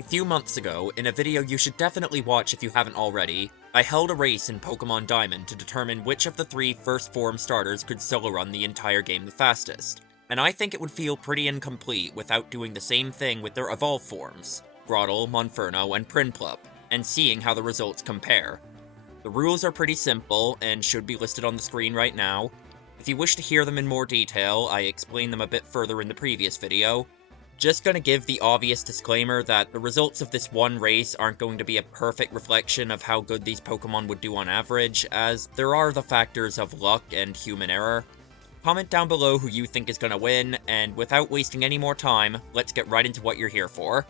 A few months ago, in a video you should definitely watch if you haven't already, I held a race in Pokémon Diamond to determine which of the 3 first form starters could solo run the entire game the fastest. And I think it would feel pretty incomplete without doing the same thing with their evolved forms, Grotle, Monferno, and Prinplup, and seeing how the results compare. The rules are pretty simple, and should be listed on the screen right now. If you wish to hear them in more detail, I explained them a bit further in the previous video. Just gonna give the obvious disclaimer that the results of this one race aren't going to be a perfect reflection of how good these Pokemon would do on average, as there are the factors of luck and human error. Comment down below who you think is gonna win, and without wasting any more time, let's get right into what you're here for.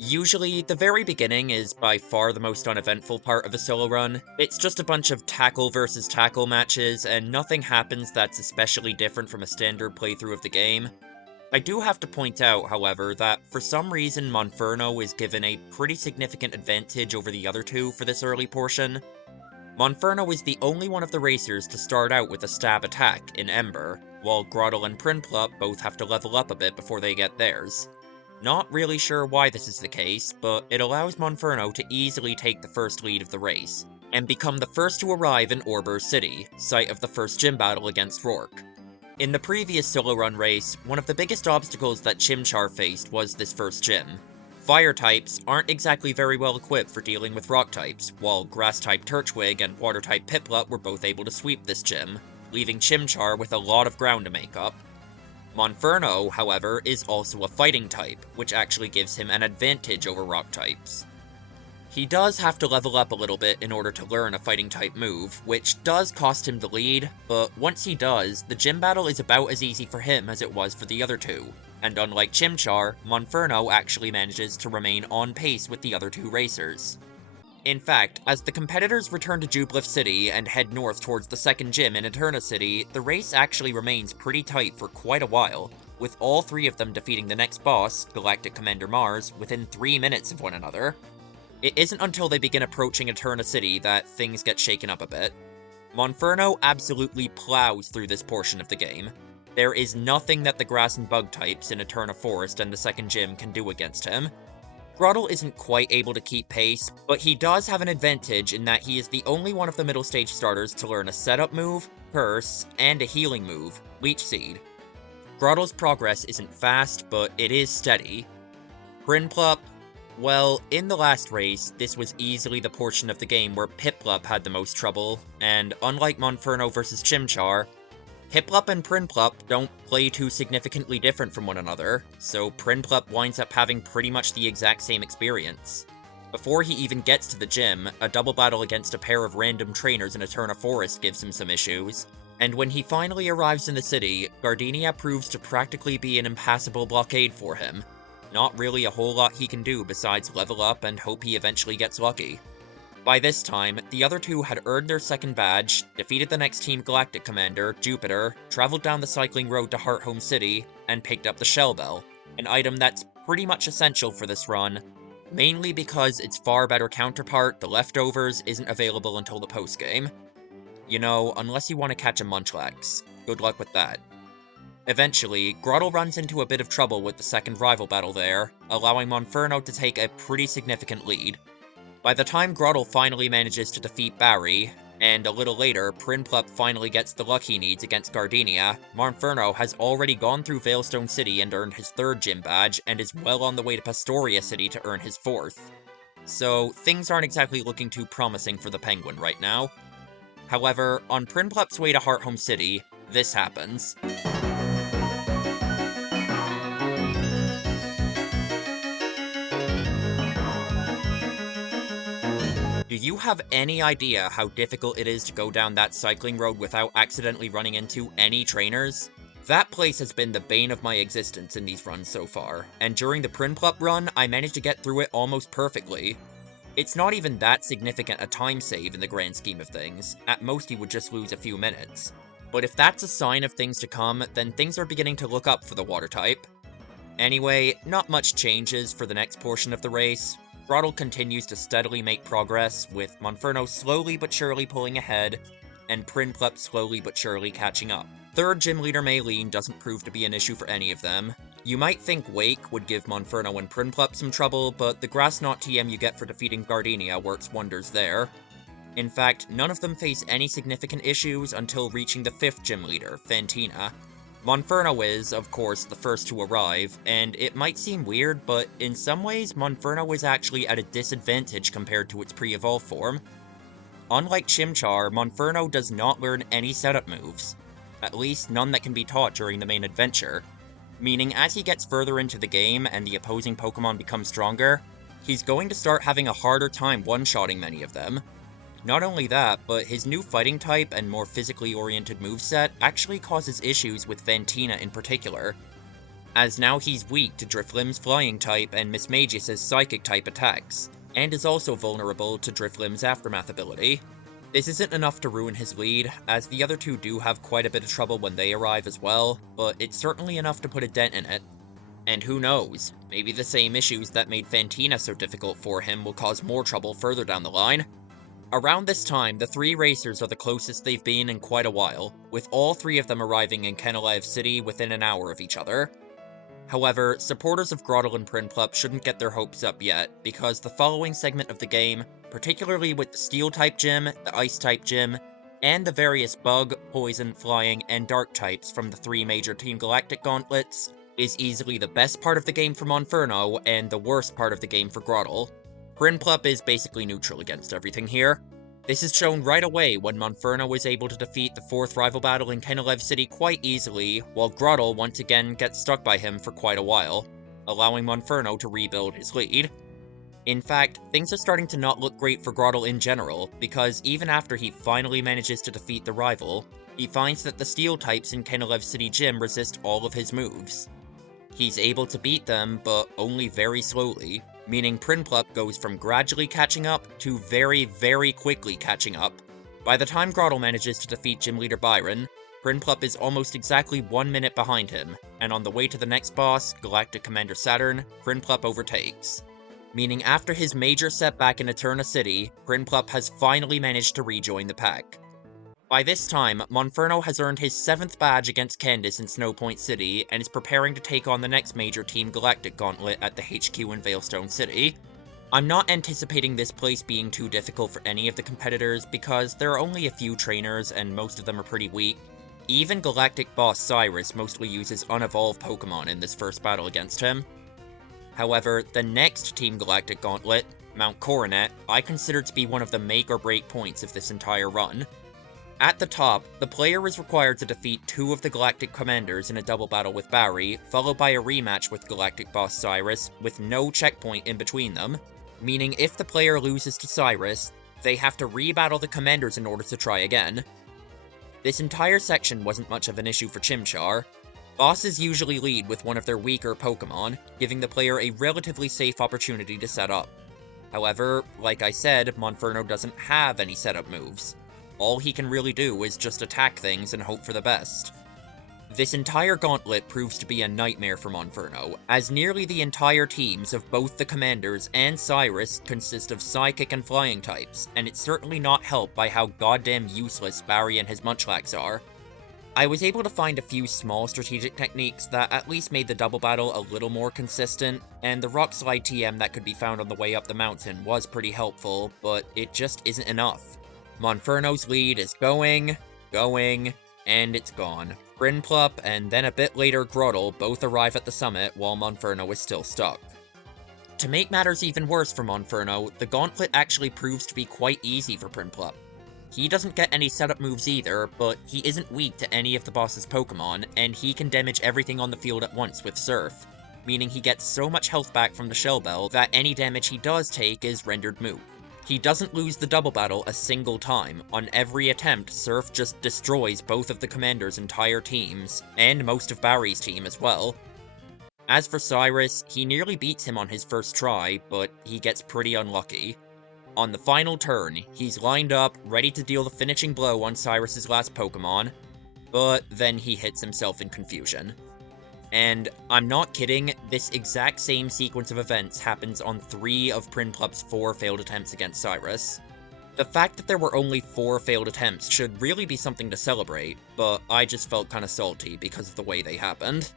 Usually, the very beginning is by far the most uneventful part of a solo run. It's just a bunch of tackle versus tackle matches, and nothing happens that's especially different from a standard playthrough of the game. I do have to point out, however, that for some reason Monferno is given a pretty significant advantage over the other two for this early portion. Monferno is the only one of the racers to start out with a stab attack in Ember, while Grotle and Prinplup both have to level up a bit before they get theirs. Not really sure why this is the case, but it allows Monferno to easily take the first lead of the race, and become the first to arrive in Orbur City, site of the first gym battle against Rourke. In the previous solo run race, one of the biggest obstacles that Chimchar faced was this first gym. Fire types aren't exactly very well equipped for dealing with rock types, while grass type Turtwig and water type Piplup were both able to sweep this gym, leaving Chimchar with a lot of ground to make up. Monferno, however, is also a fighting type, which actually gives him an advantage over rock types. He does have to level up a little bit in order to learn a fighting type move, which does cost him the lead, but once he does, the gym battle is about as easy for him as it was for the other two, and unlike Chimchar, Monferno actually manages to remain on pace with the other two racers. In fact, as the competitors return to Jubilife City and head north towards the second gym in Eterna City, the race actually remains pretty tight for quite a while, with all 3 of them defeating the next boss, Galactic Commander Mars, within 3 minutes of one another. It isn't until they begin approaching Eterna City that things get shaken up a bit. Monferno absolutely plows through this portion of the game. There is nothing that the grass and bug types in Eterna Forest and the second gym can do against him. Grotle isn't quite able to keep pace, but he does have an advantage in that he is the only one of the middle stage starters to learn a setup move, curse, and a healing move, Leech Seed. Grotle's progress isn't fast, but it is steady. Prinplup, well, in the last race, this was easily the portion of the game where Piplup had the most trouble, and unlike Monferno vs Chimchar, Piplup and Prinplup don't play too significantly different from one another, so Prinplup winds up having pretty much the exact same experience. Before he even gets to the gym, a double battle against a pair of random trainers in Eterna Forest gives him some issues, and when he finally arrives in the city, Gardenia proves to practically be an impassable blockade for him. Not really a whole lot he can do besides level up and hope he eventually gets lucky. By this time, the other two had earned their second badge, defeated the next Team Galactic Commander, Jupiter, traveled down the cycling road to Hearthome City, and picked up the Shell Bell, an item that's pretty much essential for this run, mainly because its far better counterpart, the Leftovers, isn't available until the postgame. You know, unless you want to catch a Munchlax. Good luck with that. Eventually, Grotle runs into a bit of trouble with the second rival battle there, allowing Monferno to take a pretty significant lead. By the time Grotle finally manages to defeat Barry, and a little later, Prinplup finally gets the luck he needs against Gardenia, Monferno has already gone through Veilstone City and earned his 3rd gym badge, and is well on the way to Pastoria City to earn his 4th. So, things aren't exactly looking too promising for the Penguin right now. However, on Prinplup's way to Hearthome City, this happens. Do you have any idea how difficult it is to go down that cycling road without accidentally running into any trainers? That place has been the bane of my existence in these runs so far, and during the Prinplup run, I managed to get through it almost perfectly. It's not even that significant a time save in the grand scheme of things, at most you would just lose a few minutes. But if that's a sign of things to come, then things are beginning to look up for the water type. Anyway, not much changes for the next portion of the race. Grotle continues to steadily make progress, with Monferno slowly but surely pulling ahead, and Prinplup slowly but surely catching up. Third gym leader Maylene doesn't prove to be an issue for any of them, You might think Wake would give Monferno and Prinplup some trouble, but the Grass Knot TM you get for defeating Gardenia works wonders there. In fact, none of them face any significant issues until reaching the 5th gym leader, Fantina. Monferno is, of course, the first to arrive, and it might seem weird, but in some ways, Monferno is actually at a disadvantage compared to its pre-evolved form. Unlike Chimchar, Monferno does not learn any setup moves, at least none that can be taught during the main adventure, meaning as he gets further into the game and the opposing Pokemon become stronger, he's going to start having a harder time one-shotting many of them. Not only that, but his new fighting type and more physically oriented moveset actually causes issues with Fantina in particular, as now he's weak to Driflim's flying type and Mismagius's psychic type attacks, and is also vulnerable to Driflim's Aftermath ability. This isn't enough to ruin his lead, as the other two do have quite a bit of trouble when they arrive as well, but it's certainly enough to put a dent in it. And who knows, maybe the same issues that made Fantina so difficult for him will cause more trouble further down the line. Around this time, the 3 racers are the closest they've been in quite a while, with all 3 of them arriving in Kenalive City within an hour of each other. However, supporters of Grotle and Prinplup shouldn't get their hopes up yet, because the following segment of the game, particularly with the Steel-type gym, the Ice-type gym, and the various Bug, Poison, Flying, and Dark types from the 3 major Team Galactic gauntlets, is easily the best part of the game for Monferno, and the worst part of the game for Grotle. Prinplup is basically neutral against everything here. This is shown right away when Monferno is able to defeat the 4th rival battle in Kenalive City quite easily, while Grotle once again gets stuck by him for quite a while, allowing Monferno to rebuild his lead. In fact, things are starting to not look great for Grotle in general, because even after he finally manages to defeat the rival, he finds that the Steel types in Kenalive City Gym resist all of his moves. He's able to beat them, but only very slowly, meaning Prinplup goes from gradually catching up to very, very quickly catching up. By the time Grotle manages to defeat Gym Leader Byron, Prinplup is almost exactly 1 minute behind him, and on the way to the next boss, Galactic Commander Saturn, Prinplup overtakes. Meaning after his major setback in Eterna City, Prinplup has finally managed to rejoin the pack. By this time, Monferno has earned his 7th badge against Candace in Snowpoint City, and is preparing to take on the next major Team Galactic gauntlet at the HQ in Veilstone City. I'm not anticipating this place being too difficult for any of the competitors, because there are only a few trainers and most of them are pretty weak. Even Galactic Boss Cyrus mostly uses unevolved Pokemon in this first battle against him. However, the next Team Galactic gauntlet, Mount Coronet, I consider to be one of the make or break points of this entire run. At the top, the player is required to defeat 2 of the Galactic Commanders in a double battle with Barry, followed by a rematch with Galactic Boss Cyrus, with no checkpoint in between them, meaning if the player loses to Cyrus, they have to re-battle the Commanders in order to try again. This entire section wasn't much of an issue for Chimchar. Bosses usually lead with one of their weaker Pokemon, giving the player a relatively safe opportunity to set up. However, like I said, Monferno doesn't have any setup moves. All he can really do is just attack things and hope for the best. This entire gauntlet proves to be a nightmare for Monferno, as nearly the entire teams of both the Commanders and Cyrus consist of Psychic and Flying types, and it's certainly not helped by how goddamn useless Barry and his Munchlax are. I was able to find a few small strategic techniques that at least made the double battle a little more consistent, and the Rock Slide TM that could be found on the way up the mountain was pretty helpful, but it just isn't enough. Monferno's lead is going, and it's gone. Prinplup and then a bit later Grotle both arrive at the summit while Monferno is still stuck. To make matters even worse for Monferno, the gauntlet actually proves to be quite easy for Prinplup. He doesn't get any setup moves either, but he isn't weak to any of the boss's Pokemon, and he can damage everything on the field at once with Surf, meaning he gets so much health back from the Shell Bell that any damage he does take is rendered moot. He doesn't lose the double battle a single time. On every attempt, Surf just destroys both of the Commander's entire teams, and most of Barry's team as well. As for Cyrus, he nearly beats him on his first try, but he gets pretty unlucky. On the final turn, he's lined up, ready to deal the finishing blow on Cyrus's last Pokemon, but then he hits himself in confusion. And I'm not kidding, this exact same sequence of events happens on 3 of Prinplup's 4 failed attempts against Cyrus. The fact that there were only 4 failed attempts should really be something to celebrate, but I just felt kinda salty because of the way they happened.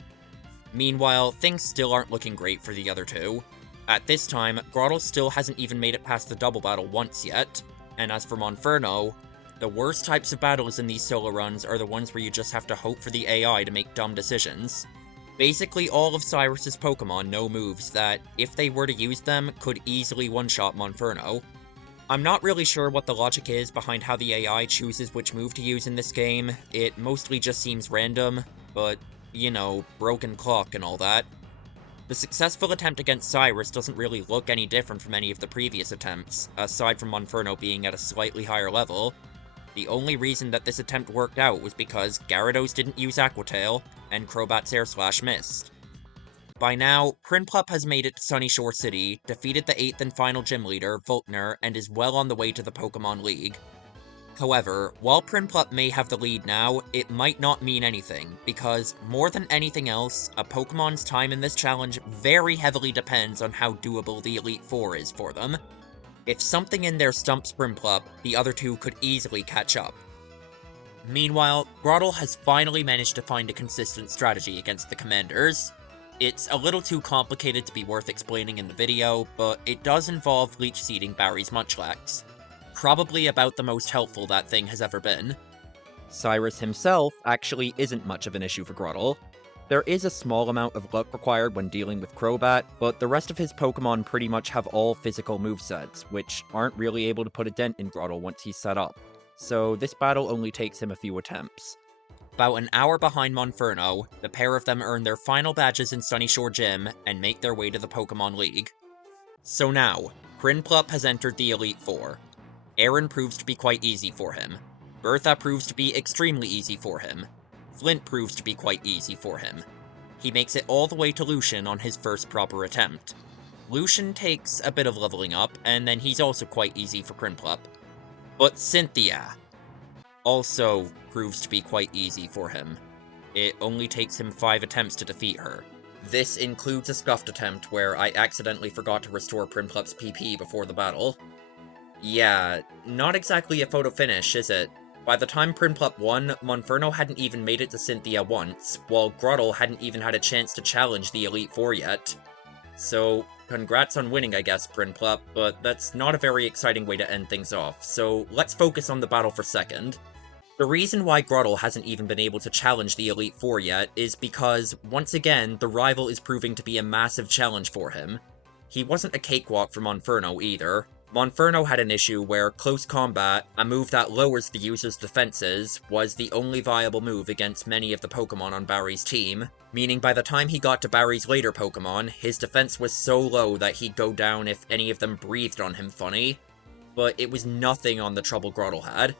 Meanwhile, things still aren't looking great for the other two. At this time, Grotle still hasn't even made it past the double battle once yet, and as for Monferno, the worst types of battles in these solo runs are the ones where you just have to hope for the AI to make dumb decisions. Basically, all of Cyrus's Pokemon know moves that, if they were to use them, could easily one-shot Monferno. I'm not really sure what the logic is behind how the AI chooses which move to use in this game. It mostly just seems random, but, you know, broken clock and all that. The successful attempt against Cyrus doesn't really look any different from any of the previous attempts, aside from Monferno being at a slightly higher level. The only reason that this attempt worked out was because Gyarados didn't use Aqua Tail, and Crobat's Air Slash missed. By now, Prinplup has made it to Sunyshore City, defeated the 8th and final gym leader, Volkner, and is well on the way to the Pokemon League. However, while Prinplup may have the lead now, it might not mean anything, because, more than anything else, a Pokemon's time in this challenge very heavily depends on how doable the Elite Four is for them. If something in there stumps Prinplup, the other two could easily catch up. Meanwhile, Grotle has finally managed to find a consistent strategy against the Commanders. It's a little too complicated to be worth explaining in the video, but it does involve Leech Seeding Barry's Munchlax. Probably about the most helpful that thing has ever been. Cyrus himself actually isn't much of an issue for Grotle. There is a small amount of luck required when dealing with Crobat, but the rest of his Pokemon pretty much have all physical movesets, which aren't really able to put a dent in Grotle once he's set up. So this battle only takes him a few attempts. About an hour behind Monferno, the pair of them earn their final badges in Sunyshore Gym and make their way to the Pokemon League. So now, Prinplup has entered the Elite Four. Aaron proves to be quite easy for him. Bertha proves to be extremely easy for him. Flint proves to be quite easy for him. He makes it all the way to Lucian on his first proper attempt. Lucian takes a bit of leveling up, and then he's also quite easy for Prinplup. But Cynthia also proves to be quite easy for him. It only takes him 5 attempts to defeat her. This includes a scuffed attempt where I accidentally forgot to restore Prinplup's PP before the battle. Yeah, not exactly a photo finish, is it? By the time Prinplup won, Monferno hadn't even made it to Cynthia once, while Grotle hadn't even had a chance to challenge the Elite Four yet. So, congrats on winning, I guess, Prinplup, but that's not a very exciting way to end things off, so let's focus on the battle for second. The reason why Grotle hasn't even been able to challenge the Elite Four yet is because, once again, the rival is proving to be a massive challenge for him. He wasn't a cakewalk for Monferno either. Monferno had an issue where Close Combat, a move that lowers the user's defenses, was the only viable move against many of the Pokemon on Barry's team, meaning by the time he got to Barry's later Pokemon, his defense was so low that he'd go down if any of them breathed on him funny. But it was nothing on the trouble Grotle had.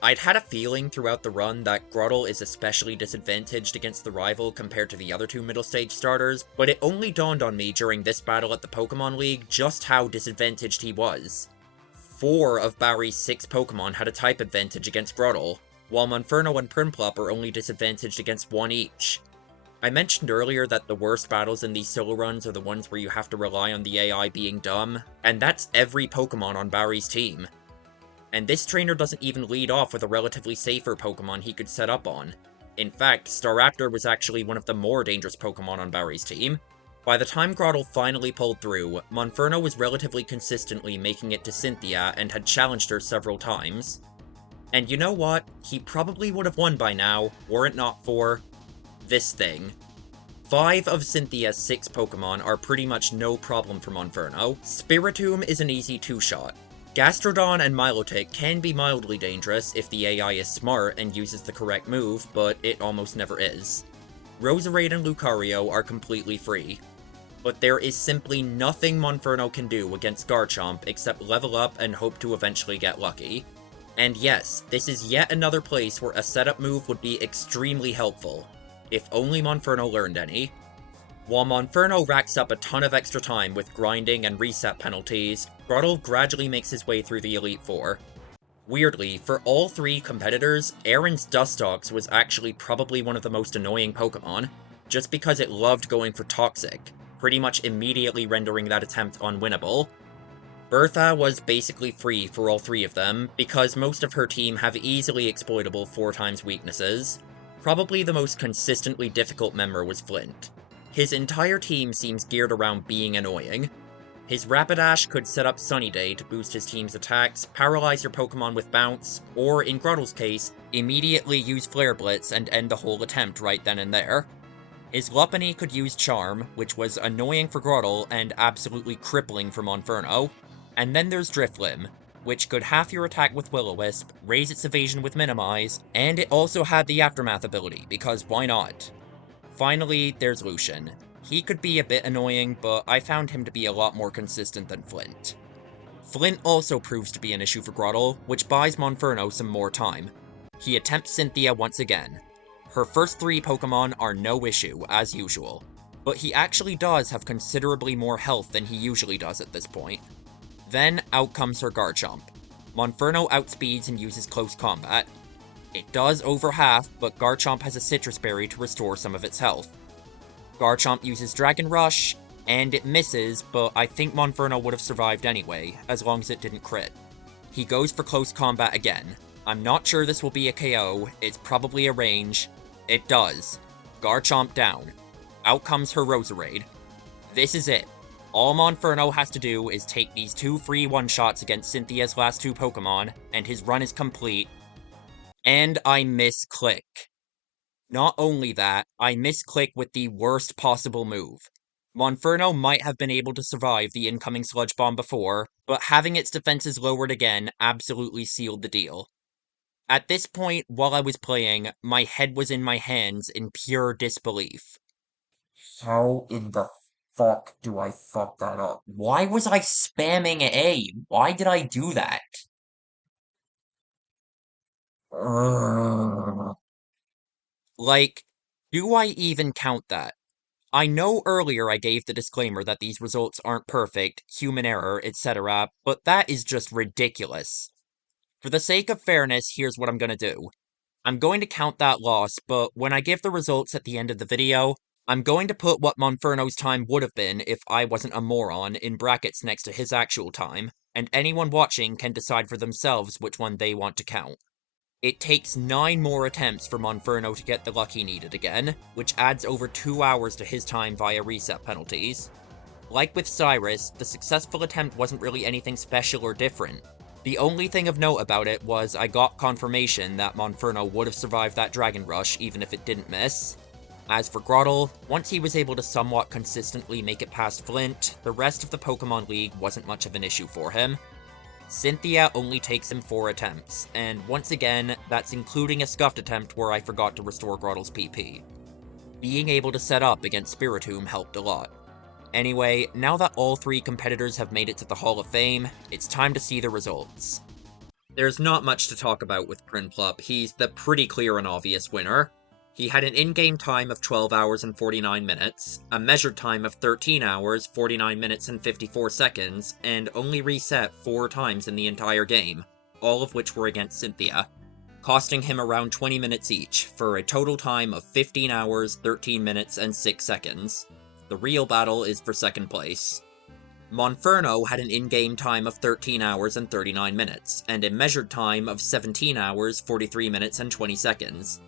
I'd had a feeling throughout the run that Grotle is especially disadvantaged against the rival compared to the other two middle stage starters, but it only dawned on me during this battle at the Pokemon League just how disadvantaged he was. 4 of Barry's 6 Pokemon had a type advantage against Grotle, while Monferno and Prinplup are only disadvantaged against 1 each. I mentioned earlier that the worst battles in these solo runs are the ones where you have to rely on the AI being dumb, and that's every Pokemon on Barry's team. And this trainer doesn't even lead off with a relatively safer Pokemon he could set up on. In fact, Staraptor was actually one of the more dangerous Pokemon on Barry's team. By the time Grotle finally pulled through, Monferno was relatively consistently making it to Cynthia and had challenged her several times. And you know what? He probably would have won by now, were it not for this thing. 5 of Cynthia's 6 Pokemon are pretty much no problem for Monferno. Spiritomb is an easy 2-shot. Gastrodon and Milotic can be mildly dangerous if the AI is smart and uses the correct move, but it almost never is. Roserade and Lucario are completely free. But there is simply nothing Monferno can do against Garchomp except level up and hope to eventually get lucky. And yes, this is yet another place where a setup move would be extremely helpful, if only Monferno learned any. While Monferno racks up a ton of extra time with grinding and reset penalties, Grotle gradually makes his way through the Elite Four. Weirdly, for all 3 competitors, Aaron's Dustox was actually probably one of the most annoying Pokemon, just because it loved going for Toxic, pretty much immediately rendering that attempt unwinnable. Bertha was basically free for all 3 of them, because most of her team have easily exploitable 4x weaknesses. Probably the most consistently difficult member was Flint. His entire team seems geared around being annoying. His Rapidash could set up Sunny Day to boost his team's attacks, paralyze your Pokemon with Bounce, or in Grotle's case, immediately use Flare Blitz and end the whole attempt right then and there. His Lopunny could use Charm, which was annoying for Grotle and absolutely crippling for Monferno. And then there's Drifblim, which could half your attack with Will-O-Wisp, raise its evasion with Minimize, and it also had the Aftermath ability, because why not? Finally, there's Lucian. He could be a bit annoying, but I found him to be a lot more consistent than Flint. Flint also proves to be an issue for Grotle, which buys Monferno some more time. He attempts Cynthia once again. Her first 3 Pokemon are no issue, as usual, but he actually does have considerably more health than he usually does at this point. Then out comes her Garchomp. Monferno outspeeds and uses Close Combat. It does over half, but Garchomp has a Citrus Berry to restore some of its health. Garchomp uses Dragon Rush, and it misses, but I think Monferno would have survived anyway, as long as it didn't crit. He goes for Close Combat again. I'm not sure this will be a KO, it's probably a range. It does. Garchomp down. Out comes her Roserade. This is it. All Monferno has to do is take these 2 free one-shots against Cynthia's last 2 Pokemon, and his run is complete. And I misclick. Not only that, I misclick with the worst possible move. Monferno might have been able to survive the incoming Sludge Bomb before, but having its defenses lowered again absolutely sealed the deal. At this point, while I was playing, my head was in my hands in pure disbelief. How in the fuck do I fuck that up? Why was I spamming A? Why did I do that? Like, do I even count that? I know earlier I gave the disclaimer that these results aren't perfect, human error, etc., but that is just ridiculous. For the sake of fairness, here's what I'm gonna do. I'm going to count that loss, but when I give the results at the end of the video, I'm going to put what Monferno's time would have been if I wasn't a moron in brackets next to his actual time, and anyone watching can decide for themselves which one they want to count. It takes 9 more attempts for Monferno to get the luck he needed again, which adds over 2 hours to his time via reset penalties. Like with Cyrus, the successful attempt wasn't really anything special or different. The only thing of note about it was I got confirmation that Monferno would have survived that Dragon Rush even if it didn't miss. As for Grotle, once he was able to somewhat consistently make it past Flint, the rest of the Pokemon League wasn't much of an issue for him. Cynthia only takes him 4 attempts, and once again, that's including a scuffed attempt where I forgot to restore Grotle's PP. Being able to set up against Spiritomb helped a lot. Anyway, now that all 3 competitors have made it to the Hall of Fame, it's time to see the results. There's not much to talk about with Prinplup, he's the pretty clear and obvious winner. He had an in-game time of 12 hours and 49 minutes, a measured time of 13 hours, 49 minutes and 54 seconds, and only reset 4 times in the entire game, all of which were against Cynthia, costing him around 20 minutes each, for a total time of 15 hours, 13 minutes, and 6 seconds. The real battle is for second place. Monferno had an in-game time of 13 hours and 39 minutes, and a measured time of 17 hours, 43 minutes, and 20 seconds.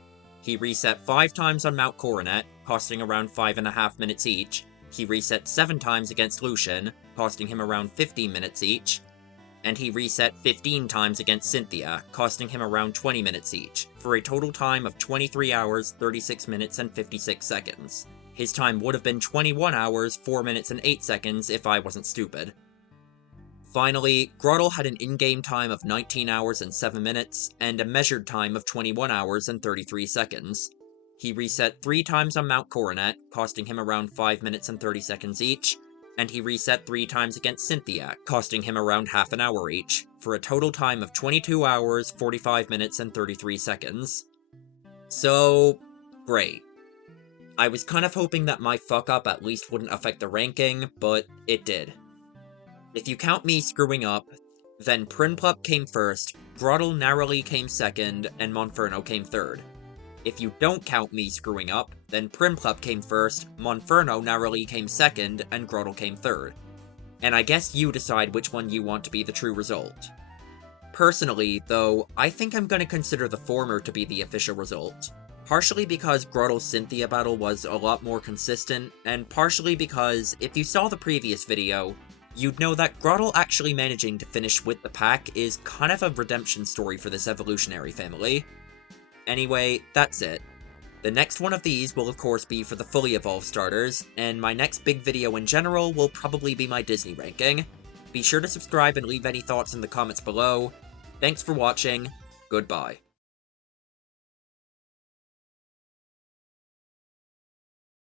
He reset 5 times on Mount Coronet, costing around 5.5 minutes each. He reset 7 times against Lucian, costing him around 15 minutes each. And he reset 15 times against Cynthia, costing him around 20 minutes each, for a total time of 23 hours, 36 minutes, and 56 seconds. His time would have been 21 hours, 4 minutes, and 8 seconds if I wasn't stupid. Finally, Grotle had an in-game time of 19 hours and 7 minutes, and a measured time of 21 hours and 33 seconds. He reset 3 times on Mount Coronet, costing him around 5 minutes and 30 seconds each, and he reset 3 times against Cynthia, costing him around half an hour each, for a total time of 22 hours, 45 minutes, and 33 seconds. So, great. I was kind of hoping that my fuck-up at least wouldn't affect the ranking, but it did. If you count me screwing up, then Prinplup came first, Grotle narrowly came second, and Monferno came third. If you don't count me screwing up, then Prinplup came first, Monferno narrowly came second, and Grotle came third. And I guess you decide which one you want to be the true result. Personally, though, I think I'm gonna consider the former to be the official result. Partially because Grotle's Cynthia battle was a lot more consistent, and partially because, if you saw the previous video, you'd know that Grotle actually managing to finish with the pack is kind of a redemption story for this evolutionary family. Anyway, that's it. The next one of these will of course be for the fully evolved starters, and my next big video in general will probably be my Disney ranking. Be sure to subscribe and leave any thoughts in the comments below. Thanks for watching, goodbye.